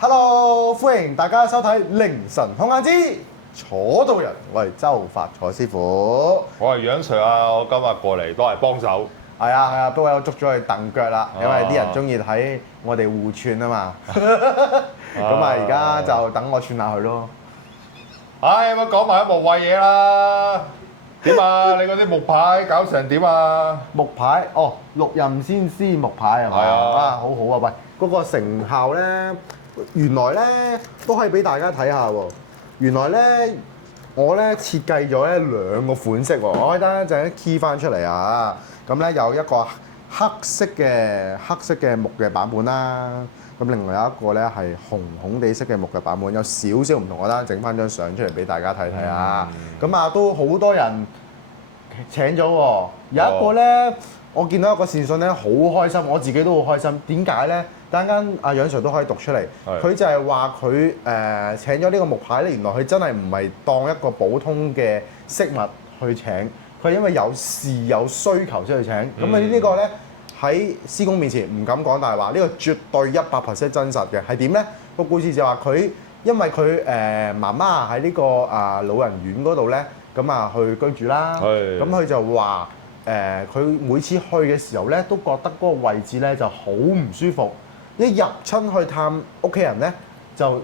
Hello，歡迎大家收睇凌晨空眼之楚道人，我係周發楚師傅。我係楊 Sir 啊，我今日過嚟都係幫手。係啊，不過我捉咗佢蹬腳啦，因為啲人中意睇我哋互串啊嘛。咁啊，而家就等我串下佢咯。唉，咁講埋啲無謂嘢啦。點啊？你嗰啲木牌搞成點啊？木牌哦，六壬先師木牌係咪？係啊好好啊！喂，嗰個成效咧，原來咧都可以俾大家睇下喎。原來咧，我咧設計咗咧兩個款式喎，我可以等一陣 key 翻出嚟啊。咁咧有一個黑色嘅木嘅版本啦，咁另外有一個咧係紅紅地色嘅木嘅版本，有少少唔同。我等陣整翻張相出嚟俾大家睇睇啊。咁啊都好多人請咗喎，有一個咧，我見到一個善信咧好開心，我自己都好開心。點解咧？等間阿楊 Sir 都可以讀出嚟。佢就係話佢請咗呢個木牌咧，原來佢真係唔係當一個普通嘅飾物去請，佢係因為有事有需求先去請。咁啊呢個咧喺師公面前唔敢講大話，呢個絕對100%真實嘅。係點咧？個故事就話佢因為佢媽媽喺呢個老人院嗰度咧，咁啊去居住啦。咁佢就話佢每次去嘅時候咧，都覺得嗰個位置咧就好唔舒服。一入親去探屋企人咧，就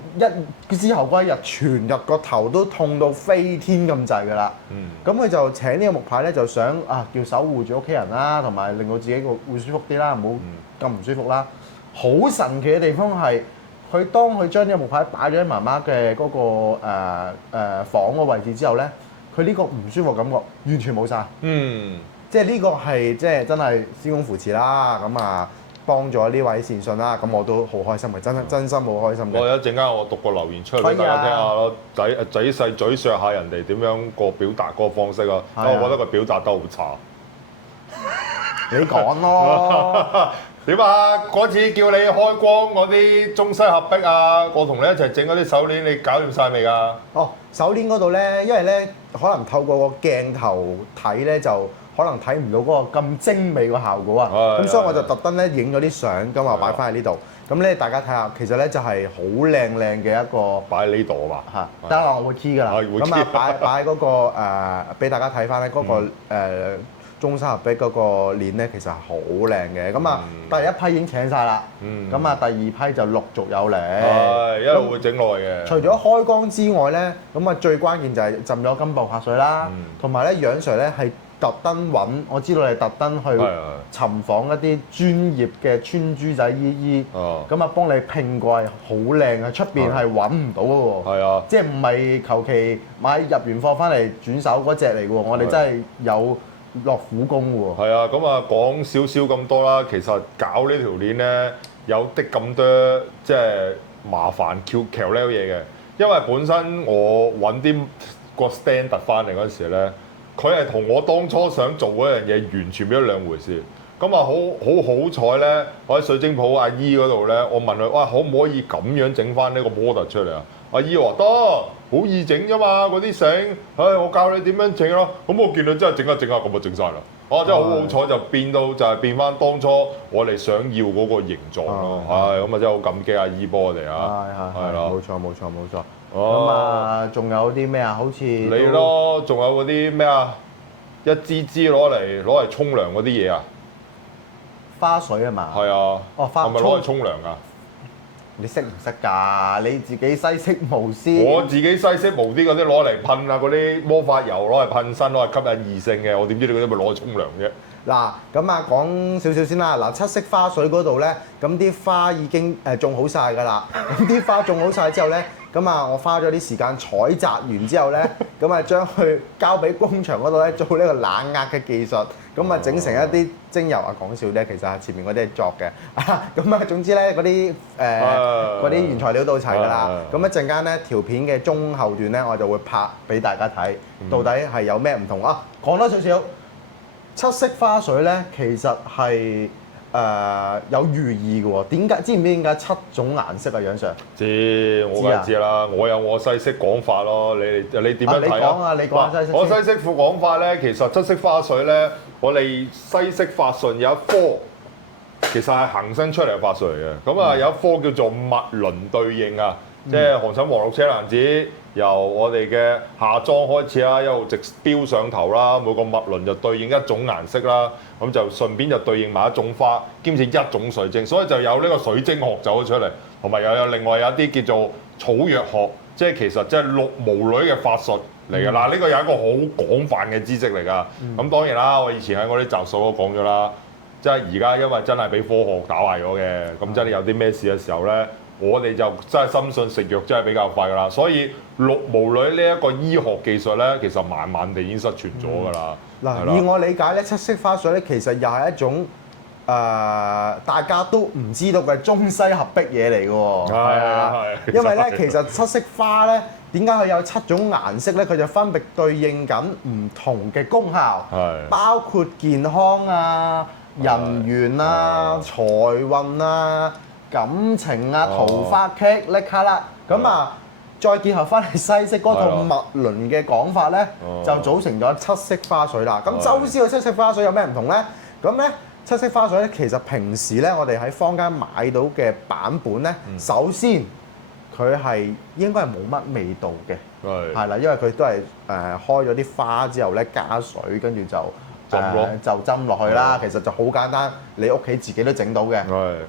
之後嗰一日全日個頭都痛到飛天咁滯㗎啦。咁佢就請呢個木牌咧，就想叫守護住屋企人啦，同埋令到自己個會舒服啲啦，唔好咁唔舒服啦。好神奇嘅地方係，當佢將呢個木牌擺咗喺媽媽嘅嗰個房個位置之後咧，佢呢個唔舒服感覺完全冇晒。即係呢個係即係真係師公扶持啦。咁啊〜幫咗呢位善信啦，咁我都好開心嘅，真心好開心嘅。我一陣間我讀個留言出嚟俾大家聽下咯，仔細咀嚼下人哋點樣個表達嗰個方式啊，我覺得佢表達得好差。你講咯。點啊？嗰次叫你開光嗰啲中西合璧啊，我同你一齊整嗰啲手鏈，你搞掂晒未㗎？哦，手鏈嗰度咧，因為咧可能透過個鏡頭睇咧就。可能睇唔到嗰個咁精美個效果啊，咁所以我就特登咧影咗啲相，咁啊擺翻喺呢度。咁咧大家睇下，其實咧就係好靚嘅一個擺喺呢度啊嘛。嚇，得啦，我會 key 㗎啦。咁啊擺嗰個俾大家睇翻咧嗰個中西合璧嗰個鏈咧，其實係好靚嘅。咁啊第一批已經請晒啦，咁啊第二批就陸續有嚟。一路會整耐嘅。除咗開光之外咧，咁啊最關鍵就係浸咗金箔拍水啦，同埋咧楊 Sir 咧係。特登揾，我知道你特登去尋訪一啲專業嘅穿珠仔姨姨，咁啊幫你拼過係好靚嘅，出邊係揾唔到嘅喎。係啊，即係唔係求其買入完貨翻嚟轉手嗰隻嚟嘅喎，我哋真係有落苦功嘅喎。係啊，咁啊講少少咁多啦，其實搞呢條鏈咧有啲咁多即係麻煩橋呢嘢嘅，因為本身我揾啲個 standard 翻嚟嗰陣時咧。佢係同我當初想做嗰樣嘢完全變咗兩回事。咁啊好彩咧，我喺水晶鋪阿姨嗰度咧，我問佢哇可唔可以咁樣整翻呢個 model 出嚟啊？阿姨話得，好易整啫嘛，嗰啲繩，我教你點樣整咯。咁我見到真係整下，咁就整晒啦。真係好彩就變翻當初我哋想要嗰個形狀咯。咁啊真係好感激阿姨幫我哋啊。係啦，冇錯。咁啊，仲有啲咩啊？好似你咯，仲有嗰啲咩啊？一支攞嚟沖涼嗰啲嘢啊？花水啊嘛？係啊。係咪攞嚟沖涼㗎？你識唔識㗎？你自己西式無師。我自己西式無啲嗰啲攞嚟噴啊，嗰啲魔法油攞嚟噴身，攞嚟吸引異性嘅。我點知你嗰啲咪攞嚟沖涼啫？嗱，咁啊講少少先啦。嗱，七色花水嗰度咧，咁啲花已經種好晒㗎啦。咁啲花種好晒之後咧，咁啊我花咗啲時間採摘完之後咧，咁啊將佢交俾工場嗰度咧做呢個冷壓嘅技術，咁啊整成一啲精油啊。講笑咧，其實係前面嗰啲係作嘅。咁啊總之咧嗰啲原材料到齊㗎啦。咁一陣間咧條片嘅中後段咧，我就會拍俾大家睇，到底係有咩唔同啊？講多少少。七色花水咧，其實係有寓意嘅喎。點解？知唔知點解7種顏色啊？楊 Sir？知，我梗係知啦。我有我西式講法咯。你點樣睇啊？你講啊！西式。我西式副講法咧，其實七色花水咧，我哋西式法術有一科其實係恒生出嚟嘅法術嚟嘅。咁啊有一科叫做物輪對應啊，即係紅橙黃綠青藍紫，由我哋嘅下裝開始啦，一路直飆上頭啦，每個物輪就對應一種顏色啦，咁就順便就對應埋一種花，兼且一種水晶，所以就有呢個水晶學走咗出嚟，同埋又有另外有一啲叫做草藥學，即係其實即係綠毛女嘅法術嚟㗎。嗱呢個有一個好廣泛嘅知識嚟㗎。咁當然啦，我以前喺我啲集數都講咗啦，即係而家因為真係俾科學打壞咗嘅，咁真係有啲咩事嘅時候咧，我哋就真係深信食藥真係比較快㗎啦。所以綠毛女呢一個醫學技術咧，其實慢慢地已經失傳咗㗎啦。嗱，以我理解咧，七色花水咧其實又係一種大家都唔知道嘅中西合璧嘢嚟嘅喎。係啊，因為咧其實七色花咧點解佢有7種顏色咧？佢就分別對應緊唔同嘅功效，包括健康啊、人緣啊、財運啊、感情啊、桃花棘叻卡啦。咁啊，再結合翻嚟西式嗰套物輪嘅講法咧，就組成咗七色花水啦。咁周師嘅七色花水有咩唔同咧？咁咧七色花水咧，其實平時咧我哋喺坊間買到嘅版本咧，首先佢係應該係冇乜味道嘅，係啦，因為佢都係開咗啲花之後咧加水，跟住就浸落去啦。其實就好簡單，你屋企自己都整到嘅，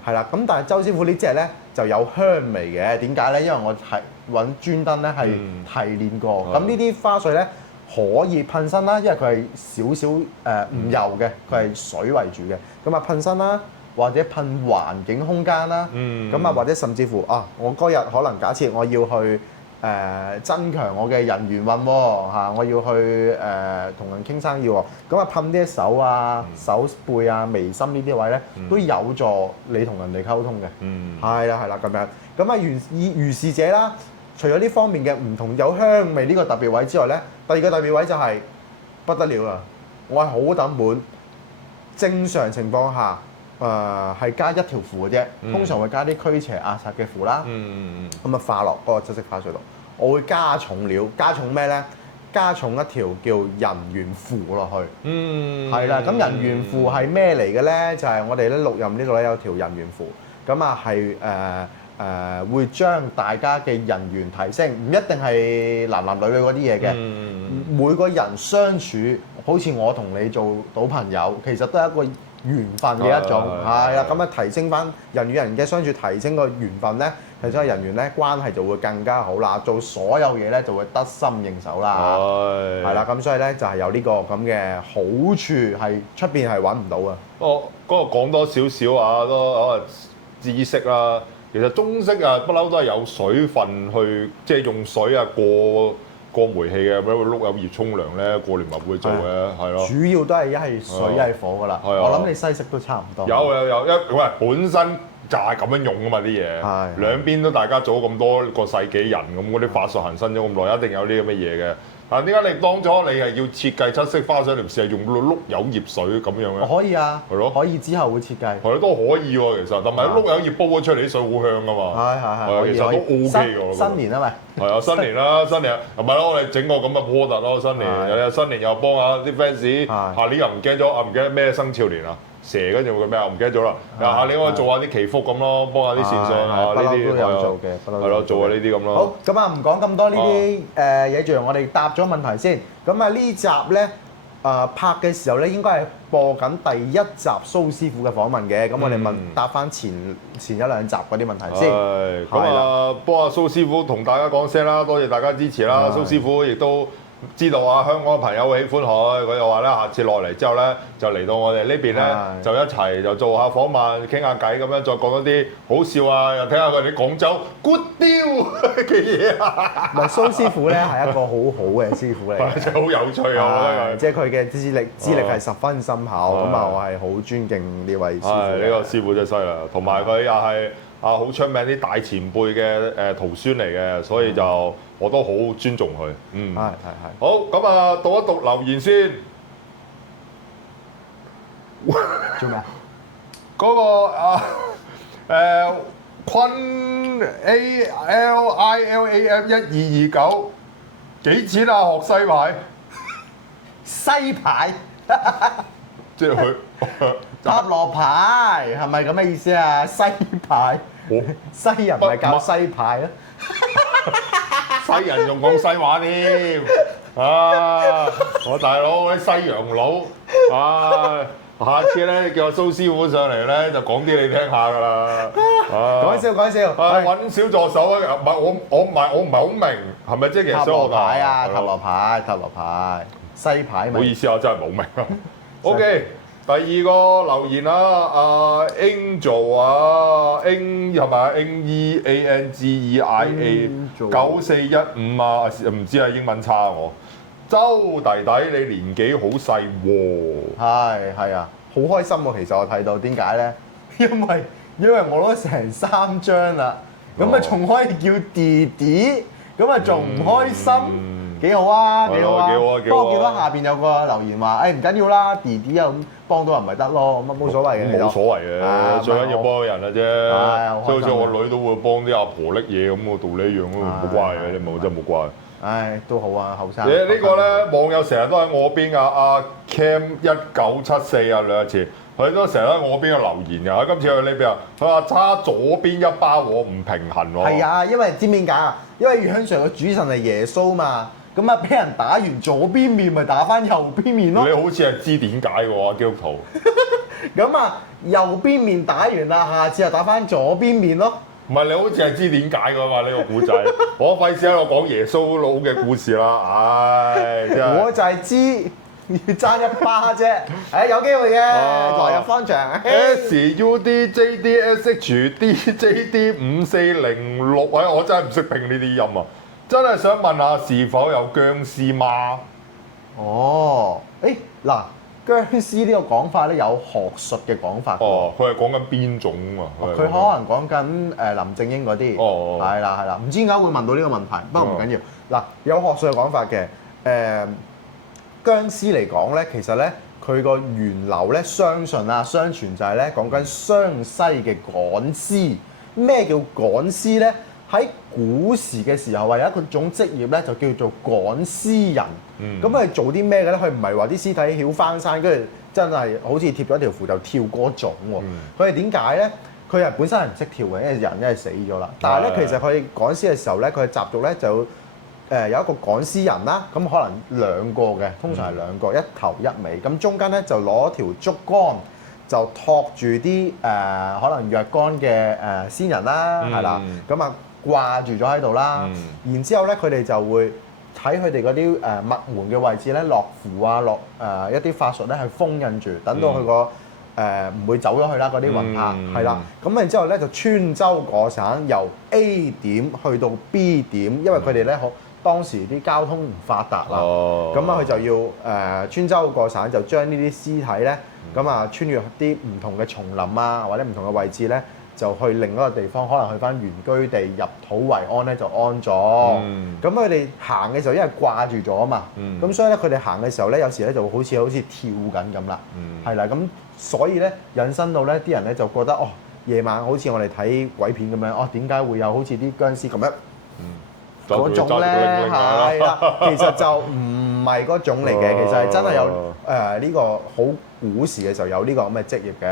係啦。咁但係周師傅呢隻咧就有香味嘅，點解咧？因為我係揾專登咧係提煉過。咁呢啲花水咧可以噴身啦，因為佢係少少唔油嘅，佢係水為主嘅。咁啊噴身啦，或者噴環境空間啦。咁啊或者甚至乎我嗰日可能假設我要去增強我嘅人緣運喎，我要去同人傾生意喎，咁啊噴啲手啊、手背啊、眉心呢啲位咧，都有助你同人哋溝通嘅。係啦咁樣。咁啊如是者啦，除咗呢方面嘅唔同有香味呢個特別位之外咧，第二個特別位就係不得了啦！我係好等本，正常情況下係加一條符嘅啫，通常會加啲驅邪壓煞嘅符啦。咁啊化落嗰個七色花水度，我會加重料，加重咩咧？加重一條叫人緣符落去。係啦，咁人緣符係咩嚟嘅咧？就係我哋咧錄音呢度咧有條人緣符，咁啊係會將大家嘅人緣提升，唔一定係男男女女嗰啲嘢嘅。每個人相處，好似我同你做到朋友，其實都係一個緣分嘅一種，係啦。咁啊提升翻人與人嘅相處，提升個緣分咧，提升個人緣咧，關係就會更加好啦。做所有嘢咧就會得心應手啦。係啦，咁所以咧就係有呢個咁嘅好處，係出邊係揾唔到嘅。嗰個講多少少啊，都可能知識啦。其實中式啊，不嬲都係有水分去，即係用水啊過煤氣嘅，咁會碌有熱沖涼咧，過年咪會做嘅，係咯。主要都係一係水一係火噶啦。我諗你西式都差唔多。有，因為本身就係咁樣用噶嘛啲嘢，兩邊都大家做咗咁多個世紀人，咁嗰啲法術行身咗咁耐，一定有啲咁嘅嘢嘅。但係點解你當初你係要設計七色花水，你唔試係用碌柚葉水咁樣嘅？可以啊，係咯，可以之後會設計。係咯，都可以喎，其實，同埋碌柚葉煲咗出嚟啲水好香噶嘛。係，其實都 OK 㗎。新年啊咪。係啊，新年啦，新年係咪咯？我哋整個咁嘅 product 咯，新年新年又幫下啲 fans，下年又唔記得咗唔記得咩生肖年啊？蛇跟住會咩啊？唔記得咗啦。下年我做下啲祈福咁咯，幫下啲線上呢啲都有做嘅，係咯，做下呢啲咁咯。好，咁啊唔講咁多呢啲嘢，就我哋答咗問題先。咁啊呢集咧拍嘅時候咧，應該係播緊第一集蘇師傅嘅訪問嘅。咁我哋答翻前一兩集嗰啲問題先。咁啊，幫阿蘇師傅同大家講聲啦，多謝大家支持啦。蘇師傅亦都知道啊，香港嘅朋友會喜歡佢又話咧，下次落嚟之後咧，就嚟到我哋呢邊咧，就一齊就做下訪問，傾下偈咁樣，再講一啲好笑啊，又睇下佢哋廣州 good deal 嘅嘢啊。唔係蘇師傅咧係一個好好嘅師傅嚟嘅，真係好有趣啊！即係佢嘅資歷係十分深厚，咁啊我係好尊敬呢位師傅。呢個師傅真係犀利，同埋佢又係好出名啲大前輩嘅徒孫嚟嘅，所以就我都好尊重佢。係。好，咁啊，讀一讀留言先。做咩啊？嗰個坤 ALILAM 1229幾錢啊？學西牌？西牌？即係佢塔羅牌係咪咁嘅意思啊？西牌，西人咪教西牌咯。西人仲講西話添，啊！我大佬嗰啲西洋佬，啊！下次咧叫阿蘇師傅上嚟咧，就講啲你聽下㗎啦。講笑講笑，揾小助手啊！唔係我唔係好明，係咪即係其實塔羅想我牌啊，係咯塔羅牌，西牌咪。唔好意思啊，真係冇明啊。OK，第二個留言啦，阿 Angel 啊，Ang 係咪 Neangeia 9415啊？唔知啊，英文差我。周弟弟，你年紀好細喎。係啊，好開心喎！其實我睇到點解咧？因為我攞成3張啦，咁啊仲可以叫弟弟，咁啊仲唔開心？幾好啊！幾好啊！不過見到下邊有個留言話：誒唔緊要啦，弟弟啊咁幫到人咪得咯，咁冇所謂嘅。冇所謂嘅，最緊要幫人嘅啫。即係好似我女都會幫啲阿婆拎嘢咁，個道理一樣咯，冇關係嘅，冇真係冇關係。唉，都好啊，後生。呢個咧網友成日都喺我邊噶，阿 Cam1974啊兩次，佢都成日喺我邊嘅留言㗎。今次去呢邊啊，佢話差左邊一包我唔平衡喎。係啊，因為知唔知點解啊？因為陽上嘅主神係耶穌嘛，咁啊俾人打完左邊面，咪打翻右邊面咯。你好似係知點解嘅喎，基督徒。咁啊，右邊面打完啦，下次就打翻左邊面咯。唔係，你好似係知點解㗎嘛？呢個古仔，我費事喺度講耶穌佬嘅故事啦。唉，真係。我就係知要爭一巴啫。誒，有機會嘅，來日方長。SUDJDSHDJD5406，我真係唔識拼呢啲音啊！真係想問下，是否有僵屍嗎？哦，誒嗱。僵屍呢個講法咧有學術嘅講法。哦，佢係講緊邊種啊？佢可能講緊林正英嗰啲。哦，係啦，唔知點解會問到呢個問題，不過唔緊要。嗱，有學術嘅講法嘅。僵屍嚟講咧，其實咧佢個源流咧，相傳就係咧講緊湘西嘅趕屍。咩叫趕屍咧？喺古時嘅時候，有一種職業咧，就叫做趕屍人。咁佢做啲咩嘅咧？佢唔係話啲屍體曉翻山，跟住真係好似貼咗條符就跳嗰種喎。佢係點解咧？佢係本身係唔識跳嘅，因為人因為死咗啦。但係咧，其實佢趕屍嘅時候咧，佢嘅習俗咧就有一個趕屍人啦。咁可能兩個嘅，通常係兩個，一頭一尾。咁中間咧就攞條竹竿，就托住啲可能若干嘅先人啦，係啦。咁啊掛住咗喺度啦。然之後咧，佢哋就會喺佢哋嗰啲脈門嘅位置咧，落符啊，落一啲法術咧，去封印住，等到佢個唔會走咗去啦，嗰啲魂魄係啦。咁然之後咧，就穿州過省，由 A 點去到 B 點，因為佢哋咧當時啲交通唔發達啦。咁啊，佢就要穿州過省，就將呢啲屍體咧，咁啊穿越啲唔同嘅叢林啊，或者唔同嘅位置咧，就去另一個地方，可能去翻原居地入土為安咧，就安咗。咁佢哋行嘅時候，因為掛住咗啊嘛，咁所以咧佢哋行嘅時候咧，有時咧就好似跳緊咁啦，係啦。咁所以咧引申到咧啲人咧就覺得哦，夜晚好似我哋睇鬼片咁樣，哦點解會有好似啲僵屍咁樣嗰種咧？係啦，其實就唔係嗰種嚟嘅，其實係真係有呢個好古時嘅時候有呢個咁嘅職業嘅，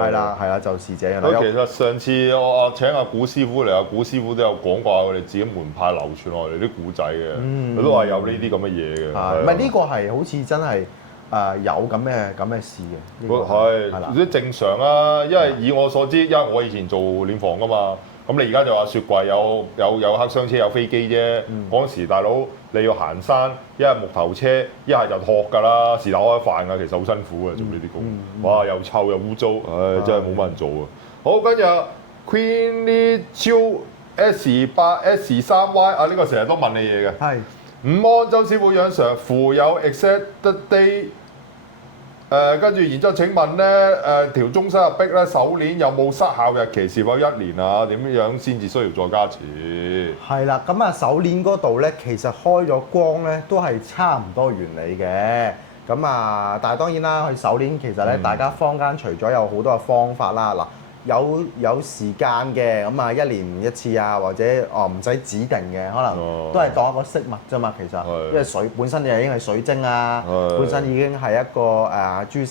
係啦，就是這樣啦。其實上次我請阿古師傅嚟，阿古師傅都有講過佢哋自己門派流傳落嚟啲古仔嘅，佢都話有呢啲咁嘅嘢嘅。唔係呢個係好似真係有咁嘅事嘅。係啲正常啦，因為以我所知，因為我以前做殮房噶嘛。咁你而家就話雪櫃有黑箱車有飛機啫，嗰陣時大佬你要行山，一係木頭車，一係就托㗎啦，是但開飯㗎，其實好辛苦嘅做呢啲工，哇又臭又污糟，唉真係冇乜人做啊！好，跟住 Queenie Chiu S8S3Y 啊，呢個成日都問你嘢嘅，係午安周師傅養常符有 exact day。跟住，然之後請問咧，條中西合璧咧，手鏈有冇失效日期？是否1年啊？點樣先至需要再加持？係啦，咁啊手鏈嗰度咧，其實開咗光咧，都係差唔多原理嘅。咁啊，但係當然啦，佢手鏈其實咧，大家坊間除咗有好多嘅方法啦，嗱，有時間嘅，咁啊一年一次啊，或者唔使指定嘅，可能都係當一個飾物啫嘛。其實，因為水本身就已經係水晶啊，本身已經係一個朱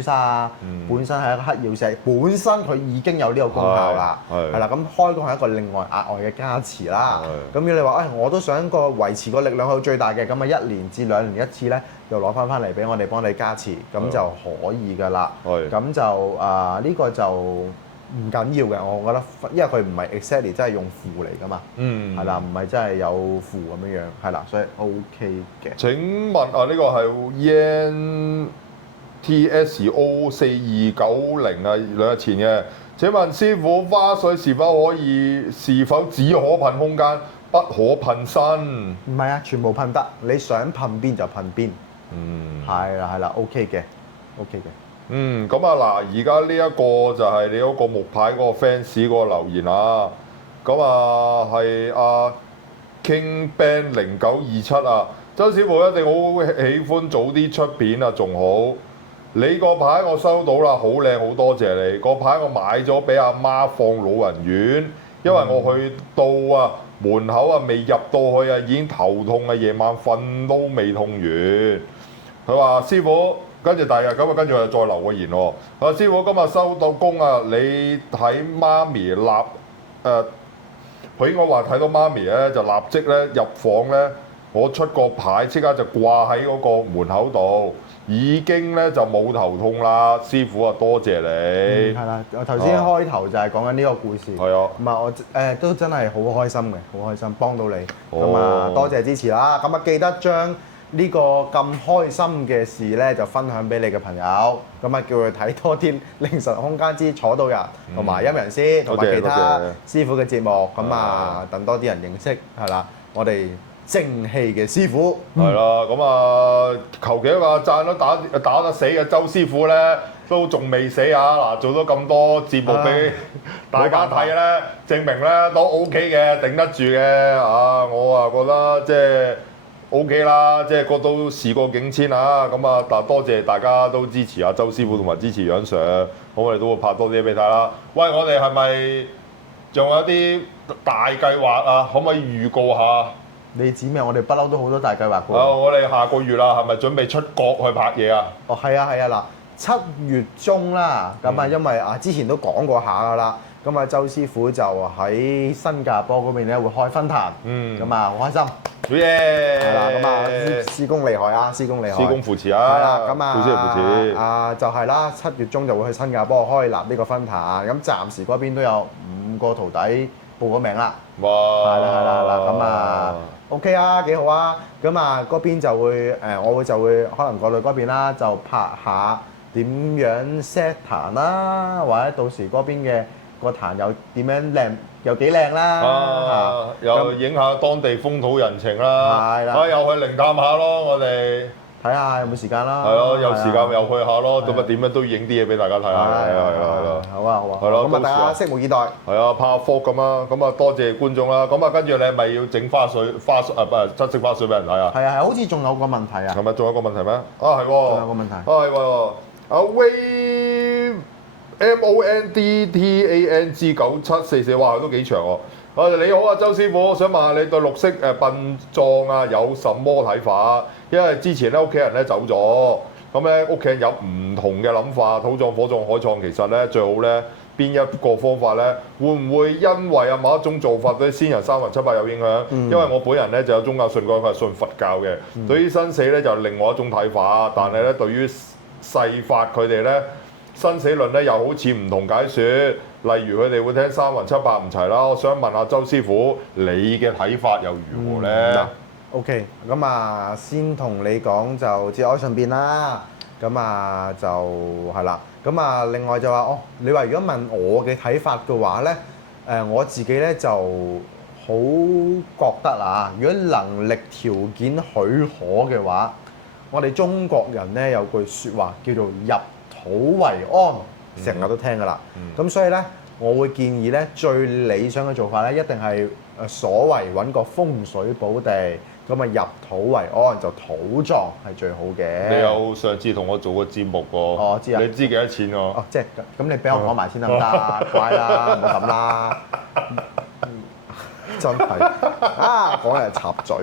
砂啊，本身係一個黑曜石，本身佢已經有呢個功效啦。係啦，咁開光係一個另外額外嘅加持啦。咁如果你話我都想維持個力量去到最大嘅，咁啊1年至2年一次咧，就攞翻嚟俾我哋幫你加持，咁就可以㗎啦。咁就呢個就唔緊要嘅，我覺得，因為佢唔係 exactly 真係用符嚟㗎嘛，係啦，唔係真係有符咁樣樣，係啦，所以 OK 嘅。請問呢個係 YNTSO42902日前嘅。請問師傅，花水是否只可噴空間，不可噴身？唔係啊，全部噴得，你想噴邊就噴邊。係啦，OK 嘅，OK 嘅。咁嗱，而家呢一個就係你嗰個木牌嗰個 fans 嗰個留言啊。咁係阿 King Band 0927啊，周師傅一定好喜歡早啲出片啊，仲好。你個牌我收到啦，好靚，好多謝你。個牌我買咗俾阿媽放老人院，因為我去到門口未入到去已經頭痛夜晚瞓都未痛完。佢話師傅。跟住第日咁跟住又再留個言喎。師傅今日收到工你睇媽咪佢應該話睇到媽咪咧，就立即咧入房咧，我出個牌即刻就掛喺嗰個門口度，已經咧就冇頭痛啦。師傅多謝你。係啦，我頭先開頭就係講緊呢個故事。係啊。唔係我都真係好開心嘅，好開心幫到你。咁多謝支持啦。咁記得將呢個咁開心嘅事咧，就分享俾你嘅朋友，咁叫佢睇多啲凌晨空間之楚道人同埋陰陽師同埋其他師傅嘅節目，咁等多啲人認識係啦，我哋正氣嘅師傅。係啦，咁求其一個讚都打得死嘅周師傅咧，都仲未死嗱，做咗咁多節目俾大家睇咧，證明咧都 OK 嘅，頂得住嘅我覺得即係。O.K. 啦，即係都事過境遷咁但多謝大家都支持周師傅同埋支持楊 Sir，咁我哋都會拍多啲俾大家啦。喂，我哋係咪仲有啲大計劃可唔可以預告下？你指咩？我哋不嬲都好多大計劃㗎。我哋下個月啦，係咪準備出國去拍嘢啊？係啊嗱，7月中啦，咁因為之前都講過下㗎啦。咁周師傅就喺新加坡嗰邊咧會開分壇，咁好開心。好嘢！係啦，師公厲害師公厲害。師公扶持係啦，老師扶持。就係啦，7月中就會去新加坡開立呢個分壇，咁暫時嗰邊都有5個徒弟報咗名啦。哇！係啦，咁OK 幾好咁嗰邊就會我就會可能過去嗰邊啦，就拍下點樣 set 壇啦，或者到時嗰邊嘅個壇又點樣靚，又幾靚啦，又影下當地風土人情啦，係啦，又去靈探下咯，我哋睇下有冇時間啦。係咯，有時間又去下咯，咁點樣都要影啲嘢俾大家睇下。係好啊，係咯，咁大家拭目以待。係拍下 vlog 咁咁多謝觀眾啦，咁跟住你咪要整花水七色花水俾人睇啊？係，好似仲有個問題係咪仲有個問題咩？係喎，仲有個問題。係喎，阿威。MONDTANG 9744，哇，都幾長喎！你好周師傅，想問下你對綠色殯葬有什麼睇法？因為之前屋企人走咗，咁屋企人有唔同嘅諗法，土葬、火葬、海葬，其實最好邊一個方法會唔會因為某一種做法對先人3魂7魄有影響？因為我本人就有宗教信仰，佢係信佛教嘅，對於生死就另外一種睇法，但係對於世法佢哋生死論又好似唔同解説，例如佢哋會聽3魂7魄唔齊啦。我想問下周師傅，你嘅睇法又如何呢？OK，咁先同你講就節哀順變啦。咁就係啦。咁另外就話你話如果問我嘅睇法嘅話咧，我自己咧就好覺得如果能力條件許可嘅話，我哋中國人咧有句説話叫做入土為安，成日都聽㗎啦。咁所以咧，我會建議咧，最理想嘅做法咧，一定係所謂揾個風水寶地，咁啊入土為安就土葬係最好嘅。你有上次同我做過節目喎，我知啊你知幾多錢喎？哦，即係咁，你俾我講埋先得唔得？乖啦，唔好咁啦。真係啊，講嚟插嘴。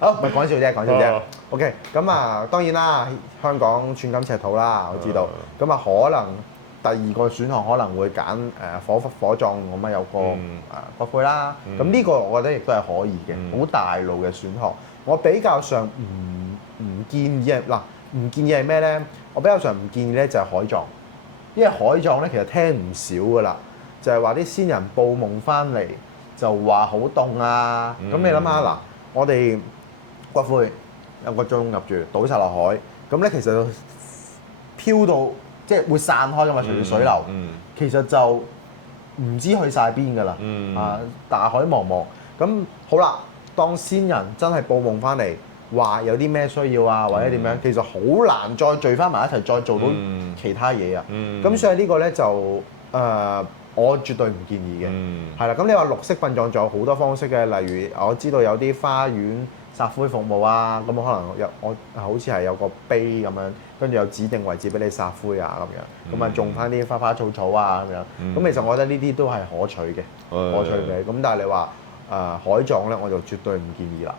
好，唔係講笑啫，講笑啫哦。OK，咁啊，當然啦，香港寸金尺土啦，我知道。咁啊，可能第二個選項可能會揀火葬咁啊，有個骨灰啦。咁呢個我覺得亦都係可以嘅，好大路嘅選項。我比較上唔建議係嗱，唔建議係咩咧？我比較上唔建議咧就係海葬，因為海葬咧其實聽唔少噶啦，就係話啲先人報夢翻嚟就話好凍啊。咁你諗下嗱，我哋骨灰有個鐘入住，倒晒落海，咁咧其實飄到即係會散開噶嘛，隨住水流，其實就唔知去晒邊噶啦。大海茫茫。咁好啦，當先人真係報夢翻嚟，話有啲咩需要啊，或者點樣，其實好難再聚翻埋一齊，再做到其他嘢啊。咁所以呢個咧就我絕對唔建議嘅。係啦，咁你話綠色殯葬仲有好多方式嘅，例如我知道有啲花園撒灰服務啊，咁可能我好似係有個碑咁樣，跟住有指定位置俾你撒灰啊咁樣，咁啊種翻啲花花草草啊咁樣。咁其實我覺得呢啲都係可取嘅，可取嘅。咁但係你話海葬咧，我就絕對唔建議啦。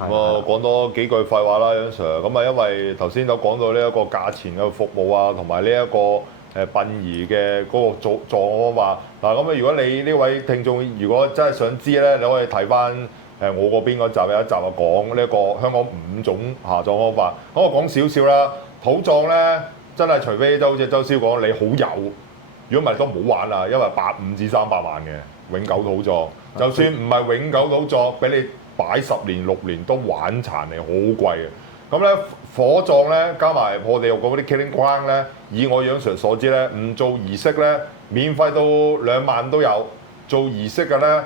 咁啊，講多幾句廢話啦，楊 Sir。咁啊，因為頭先都講到呢一個價錢嘅服務啊，同埋呢一個殯儀嘅嗰個葬方法。嗱，咁啊，如果你呢位聽眾如果真係想知咧，你可以睇翻我嗰邊嗰集有一集啊，講呢一個香港5種下葬方法。咁我講少少啦，土葬咧真係除非都好似周師講你好有，如果唔係都唔好玩啦，因為150至300萬嘅永久土葬，就算唔係永久土葬，俾你擺10年6年都玩殘你，好貴嘅。咁咧火葬咧加埋我哋用嗰啲 killing ground 咧，以我楊 Sir 所知咧，唔做儀式咧，免費到2萬都有，做儀式嘅咧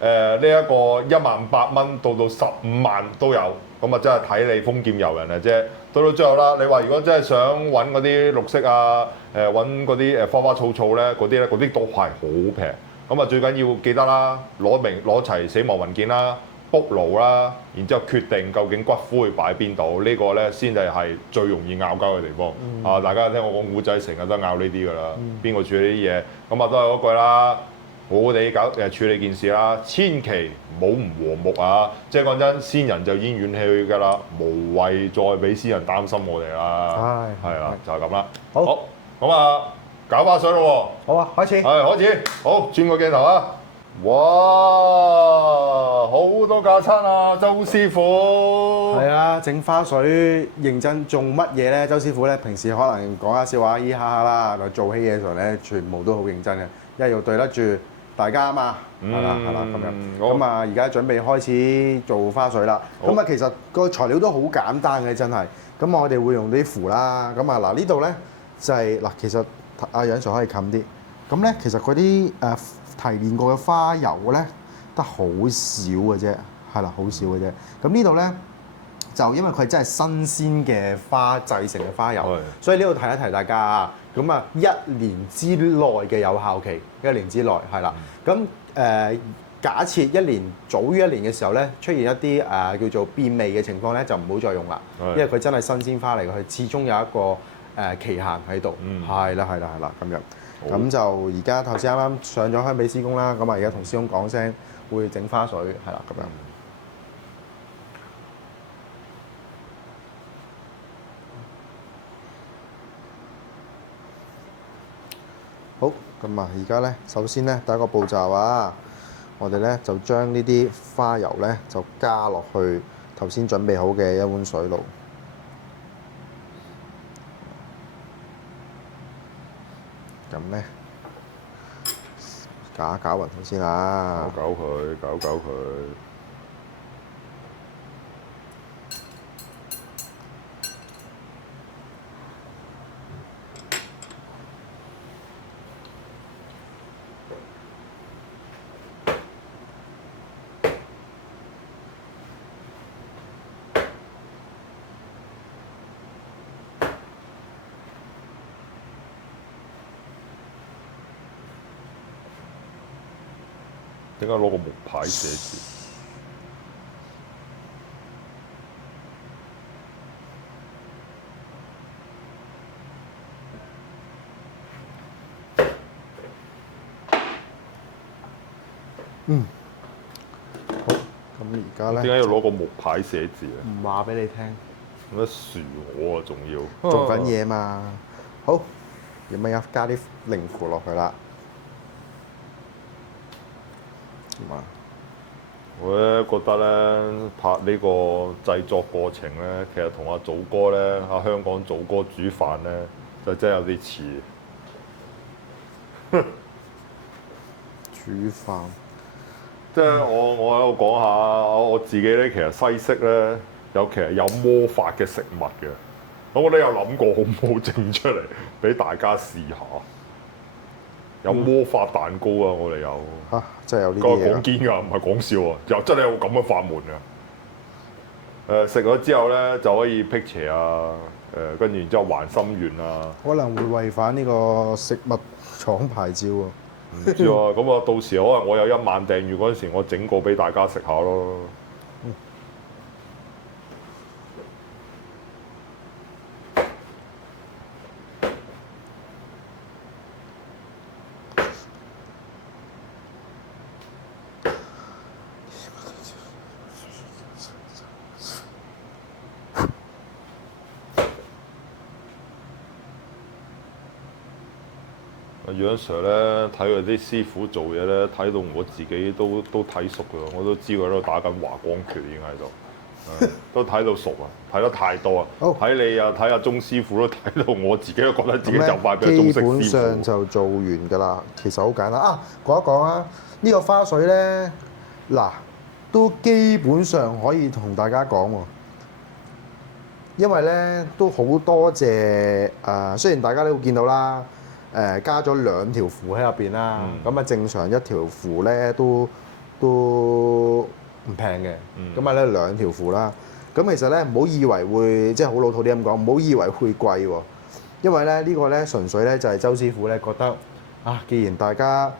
呢一個18000到15萬都有，咁啊真係睇你豐儉由人啊啫。到最後啦，你話如果真係想揾嗰啲綠色啊，揾嗰啲花花草草咧，嗰啲都係好平。咁啊最緊要記得啦，攞齊死亡文件啦。book 爐啦，然之後決定究竟骨灰擺邊度，呢個咧先至係最容易拗交嘅地方。大家聽我講古仔，成日都拗呢啲㗎啦。邊個處理啲嘢？咁啊都係嗰句啦，好好地處理件事啦，千祈唔好唔和睦啊！即係講真，先人就已經遠去㗎啦，無謂再俾先人擔心我哋啦。係啦，就係咁啦。好，咁啊搞花水咯喎。好啊，開始。開始。好，轉個鏡頭啊！哇！好多架撐啊，周師傅。係啊，整花水認真做乜嘢咧？周師傅咧，平時可能講下笑話，嘻哈哈啦，做戲嘅時候咧，全部都好認真嘅，因為要對得住大家啊嘛。係啦咁樣。咁啊，而家準備開始做花水啦。咁啊，其實個材料都好簡單嘅，真係。咁我哋會用啲符啦。咁啊，嗱呢度咧就係嗱，其實阿楊 Sir可以冚啲。咁咧，其實嗰啲提煉過嘅花油咧，得好少嘅啫，係啦，好少嘅啫。咁呢度咧就因為佢真係新鮮嘅花製成嘅花油，所以呢度提一提大家啊。咁啊，1年之內嘅有效期，1年之內係啦。咁假設早於1年嘅時候咧，出現一啲叫做變味嘅情況咧，就唔好再用啦，因為佢真係新鮮花嚟嘅，佢始終有一個期限喺度。係啦咁樣。咁就而家頭先啱啱上咗香俾師公啦，咁啊而家同師公講聲會整花水，係啦咁樣。好，咁啊而家咧，首先咧第一個步驟啊，我哋咧就將呢啲花油咧就加落去頭先準備好嘅一碗水度。咁咧，攪勻佢先啦。搞佢。點解攞個木牌寫字？好，咁而家點解咧要攞個木牌寫字啊？唔話俾你聽，乜薯我啊，仲要做緊嘢嘛。好，有咩加啲靈符落去啦。咁啊，我咧覺得咧拍呢個製作過程咧，其實同阿祖哥咧，阿香港祖哥煮飯咧，就真係有啲似。煮飯。即係我喺度講下我自己咧，其實西式咧其實有魔法嘅食物嘅，我覺得有諗過好唔好整出嚟俾大家試下。有魔法蛋糕啊！我哋有嚇，真係有呢個啲嘢㗎。講堅㗎，唔係講笑啊！又真係有咁嘅法門㗎。食咗之後咧就可以辟邪啊！跟住然之後還心願啊！可能會違反呢個食物廠牌照喎。唔知啊，咁啊到時可能我有1萬訂閱嗰陣時，我整個俾大家食下咯。阿楊 Sir 咧睇佢啲師傅做嘢咧，睇到我自己都睇熟㗎，我都知佢喺度打緊華光拳已經喺度，都睇到熟啊，睇得太多啊，好睇你啊睇阿鐘師傅都睇到我自己都覺得自己就快俾阿鐘基式本上師傅。就做完㗎啦，其實好簡單啊！講一講啊，呢個花水咧，嗱都基本上可以同大家講喎，因為咧都好多謝雖然大家都會見到啦。加咗2條符喺入邊啦，咁啊正常一條符咧都唔平嘅，咁啊咧2條符啦。咁其實咧唔好以為會即係好老土啲咁講，唔好以為會貴喎，因為咧呢個咧純粹咧就係周師傅咧覺得啊，既然大家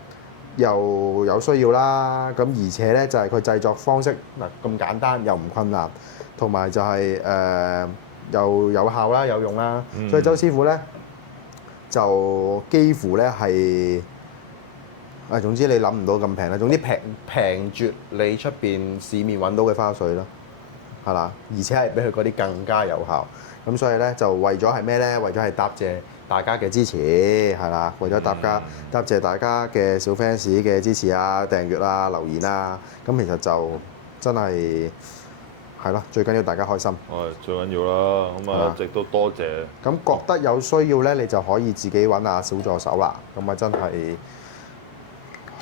又有需要啦，咁而且咧就係佢製作方式嗱咁簡單又唔困難，同埋就係又有效啦有用啦，所以周師傅咧。就幾乎咧係，總之你諗唔到咁平啦。總之平絕你出邊市面揾到嘅花水啦，係啦，而且係比佢嗰啲更加有效。咁所以咧就為咗係咩咧？為咗係答謝大家嘅支持，係啦，為咗答謝大家嘅小 fans 嘅支持啊、訂閱啊、留言啊。咁其實就真係。係咯，最緊要大家開心。最緊要啦，咁啊一直都多謝。咁覺得有需要咧，你就可以自己揾下小助手啦。咁啊真係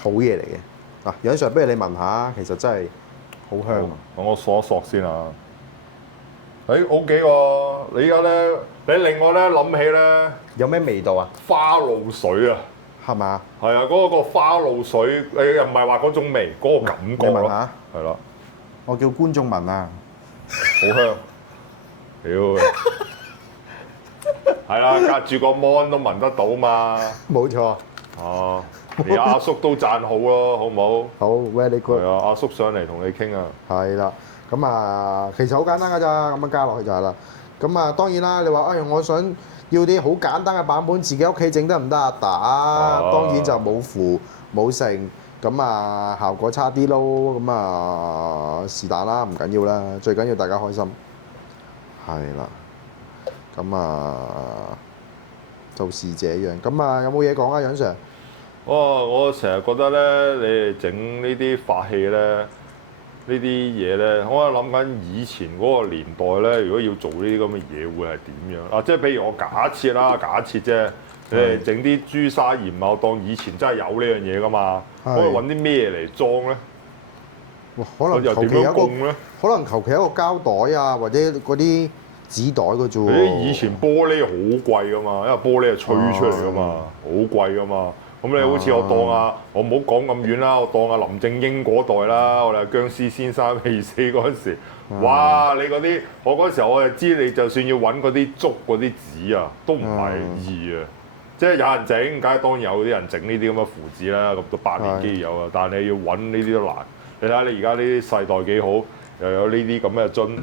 好嘢嚟嘅。嗱，楊 Sir，不如你聞下，其實真係好香。等我索一索先啊。OK 喎，你而家咧，你令我咧諗起咧，有咩味道啊？花露水啊，係嘛？係啊，嗰個花露水，你又唔係話嗰種味，嗰個感覺咯。你聞下。係啦。我叫觀眾聞啊。好香，屌！係啦，隔住個 mon 都聞得到嘛。冇錯。哦，連阿叔都讚好咯，好唔好？好 very good。係啊，阿叔上嚟同你傾啊。係啦，咁啊，其實好簡單㗎咋，咁樣加落去就係啦。咁啊，當然啦，你話我想要啲好簡單嘅版本，自己屋企整得唔得啊？當然就冇符冇成。咁啊，效果差啲咯，咁啊是但啦，唔緊要啦，最緊要大家開心，係啦，咁啊就是這樣，咁啊有冇嘢講啊，楊 Sir？我成日覺得咧，你哋整呢啲法器咧，呢啲嘢咧，我係諗緊以前嗰個年代咧，如果要做呢啲咁嘅嘢，會係點樣啊？即係譬如我假設啦，假設啫。你哋整啲朱砂鹽啊，我當以前真係有呢樣嘢噶嘛，可以揾啲咩嚟裝咧？可能又點樣供咧？可能求其一個膠袋啊，或者嗰啲紙袋嘅啫喎。啲以前玻璃好貴噶嘛，因為玻璃係吹出嚟噶嘛，好貴噶嘛。咁你好似我當我唔好講咁遠啦，我當阿林正英嗰代啦，我哋殭屍先生未死嗰陣時，哇！你嗰啲我嗰時候我就知，你就算要揾嗰啲竹嗰啲紙啊，都唔係易啊。即係有人整，梗係當然有啲人整呢啲咁嘅符紙啦，咁都百年基有啊。但係你要揾呢啲都難。你睇下你而家呢啲世代幾好，又有呢啲咁嘅樽，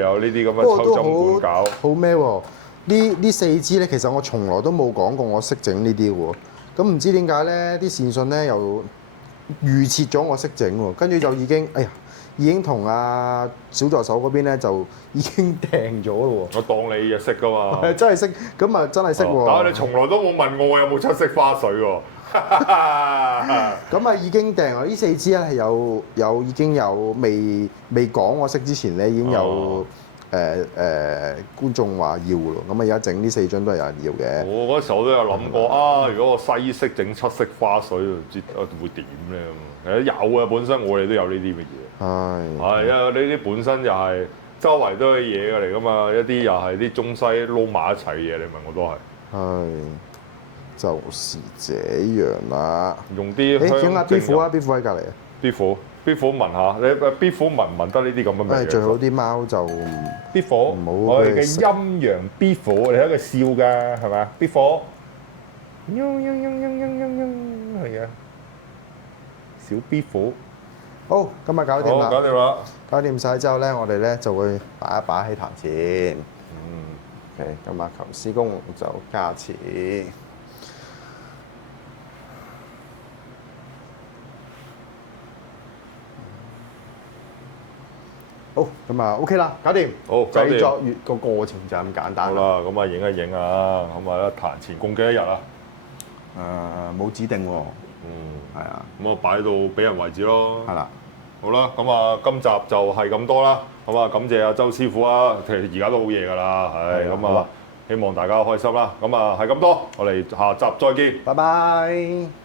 有呢啲咁嘅抽針管搞。好咩喎？呢4支咧，其實我從來都冇講過我識整呢啲喎。咁唔知點解咧？啲線訊咧又預設咗我識整喎，跟住就已經同阿小助手嗰邊咧就已經訂咗咯我當你又識噶嘛。喎，真係識，咁啊真係識喎。但係你從來都冇問過我有冇出色花水喎。咁啊已經訂啦，呢4支咧係已經有未講我識之前咧已經有觀眾話要咯，咁啊而家整呢4樽都係有人要嘅。我嗰時候都有諗過啊，如果我西式整七色花水，唔知會點咧？有啊，本身我哋都有呢啲嘅嘢。係因為呢啲本身又係周圍都係嘢嚟噶嘛，一啲又係啲中西撈埋一齊嘅嘢，你問我都係。就是這樣啦。用啲點解 B 虎啊？B 虎喺隔離啊！B 虎聞下，你 B 虎聞得呢啲咁嘅味。最好啲貓就 B 虎，我哋嘅陰陽 B 虎，你睇佢笑㗎係咪？B 虎，係啊，小 B 虎。好，今日搞掂啦。搞掂啦。搞掂晒之後咧，我哋咧就會擺一擺喺壇前。OK，咁啊，求師公就加持。好，咁啊 OK 啦，搞掂。好，製作月個過程就咁簡單。好啦，咁啊影一影啊，咁啊壇前供幾多日啊？冇指定喎。係啊。咁啊擺到俾人為止咯。係啦。好啦，咁啊今集就係咁多啦。咁啊感謝阿周師傅啊，其實而家都好夜㗎啦，係咁啊，希望大家開心啦。咁啊係咁多，我哋下集再見。拜拜。